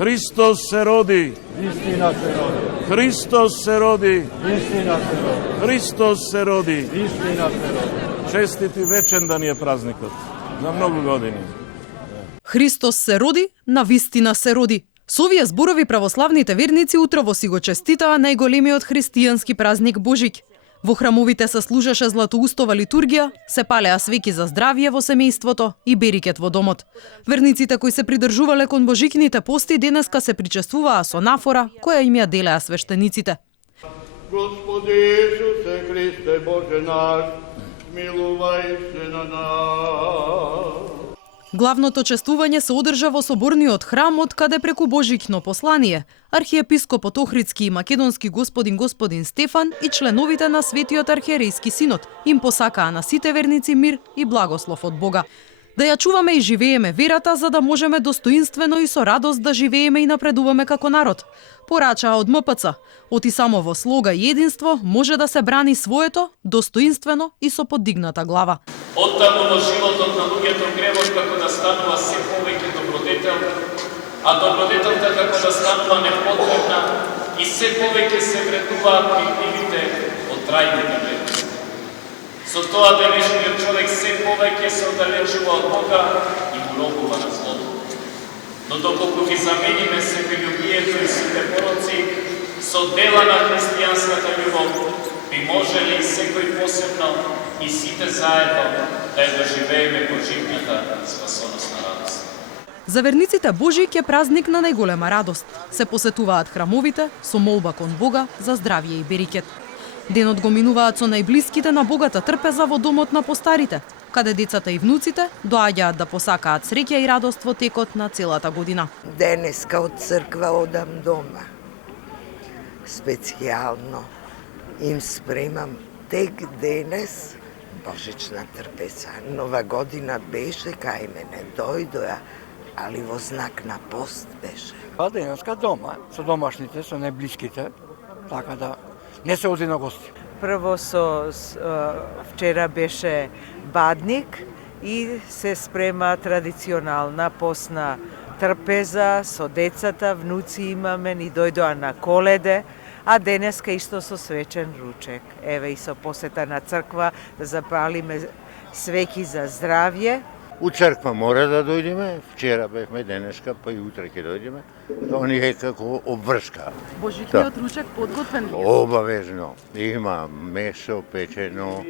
Христос се роди. Истина се роди. Христос се роди. Истина се роди. Христос се роди. Истина се роди. Честит и вечен да ни е празникот. За многу години. Христос се роди, на вистина се роди. Со овие зборови православните верници утрово си го честитаа најголемиот христијански празник Божик. Во храмовите се служеше златоустова литургија, се палеа свеќи за здравје во семејството и берикет во домот. Верниците кои се придржувале кон божикните пости денеска се причествуваа со нафора која им ја делеа свештениците. Господи Исусе Христе Боже наш, смилувај се на нас. Главното чествување се одржа во соборниот храм, од каде преку Божикно послание архиепископот Охридски и македонски господин Стефан и членовите на Светиот архиерејски синод им посакаа на сите верници мир и благослов од Бога. Да ја чуваме и живееме верата, за да можеме достоинствено и со радост да живееме и напредуваме како народ. Порачаа од МПЦ, оти само во слога и единство може да се брани своето, достоинствено и со подигната глава. Оттаму во животот на луѓето гревот како да станува се повеќе добродетел, а добродетелта како да станува непотребна и се повеќе се вреднуваат прикривите од трајните вредности. Со тоа денешниот човек се повеќе се оддалечува од Бога и му робува на злото. Но доколку ги замениме себелюбието и сите пороци со дела на христијанската љубов, би можеле и секој посебно и сите заедно да ја доживееме Божикната спасоносна радост. За верниците Божик е празник на најголема радост. Се посетуваат храмовите со молба кон Бога за здравје и берикет. Денот го минуваат со најблиските на богата трпеза во домот на постарите, каде децата и внуците доаѓаат да посакаат среќа и радост во текот на целата година. Денеска од црква одам дома. Специјално им спремам тек денес божична трпеза. Нова година беше кај мене, дојдоа, али во знак на пост беше. Денеска дома, со домашните, со најблиските, така да не се оди на гости. Прво вчера беше бадник и се спрема традиционална постна трпеза со децата, внуци имаме, ни дојдоа на Коледе, а денеска исто со свечен ручек. Еве и со посета на црква да запалиме свеќи за здравје. У црква мора да дојдеме, вчера бевме, денеска, па и утре ќе дојдеме. Тоа ни е како обврска. Божикниот ручек подготвен ли е? Обавезно. Има месо печено,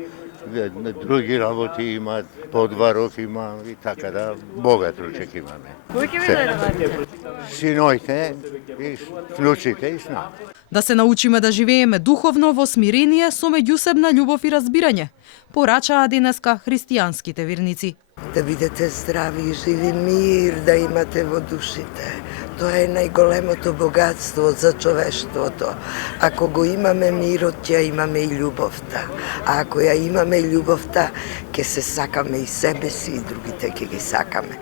други работи имат, подварок има и така да, богат ручек имаме. Кој ќе ви дојде? Синоите и внуците и сна. Да се научиме да живееме духовно во смирение со меѓусебна љубов и разбирање, порачаа денеска христијанските верници. Да бидете здрави и живи, мир да имате во душите. Тоа е најголемото богатство за човештвото. Ако го имаме мирот, ќе имаме и љубовта. А ако ја имаме и љубовта, ќе се сакаме и себе си и другите ќе ги сакаме.